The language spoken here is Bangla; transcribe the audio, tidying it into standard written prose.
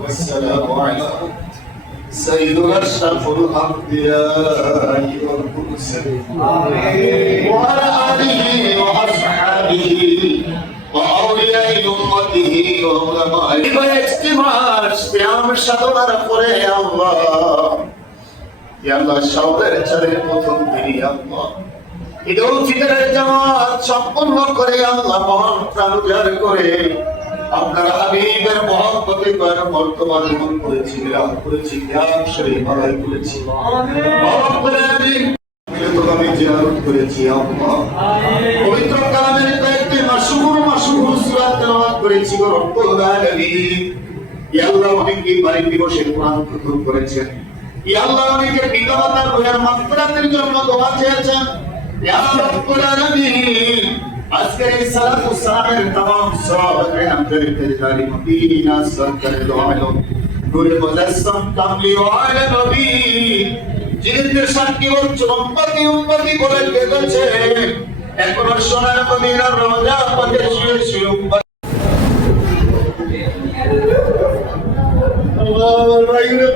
والسلام على سيدنا أشرف الأنبياء والمرسلين وعلى آله وأصحابه وأولياء أمته وعلمائه اجتماع قيام সাধনার পরে আল্লাহ ইয়া আল্লাহ শাওলের চারের প্রথম দিনই আল্লাহ ঈদুল ফিতরের জামাত সম্পূর্ণ করে আল্লাহ মহান প্রাণ উজাড় করে আপনার হাবিবের মহব্বতে করে বর্তমান জীবন করেছি বিরাম করেছি জ্ঞান শরীর ভালাই করেছি আমি জিয়ারত করেছি আল্লাহ পবিত্র কালামের কয়েকটি মাশহুর সূরা তেলাওয়াত করেছি গো রব্বুল আলামিন ইয়া আল্লাহ অনেকে বাড়ি দিবসে কোরআন খতম করেছেন ইয়া আল্লাহ অনেকে পিতামাতার রুহের মাগফিরাতের জন্য দোয়া চেয়েছেন ইয়া রব্বুল আলামিন আজকের এই সালাত ও সালামের तमाम সাহাবায়ে আমাদের তেজারি মদিনা সরকারে দোয়া হলো নূরে মুজাসসাম কামলি ওয়ালা নবী জিন্দের সাক্ষী হচ্ছে উম্মতি বলে বেঁধেছে এখনো সোনার মদিনার রওজা পাকে শুয়ে শুয়ে উম্মতি আল্লাহ রাইরে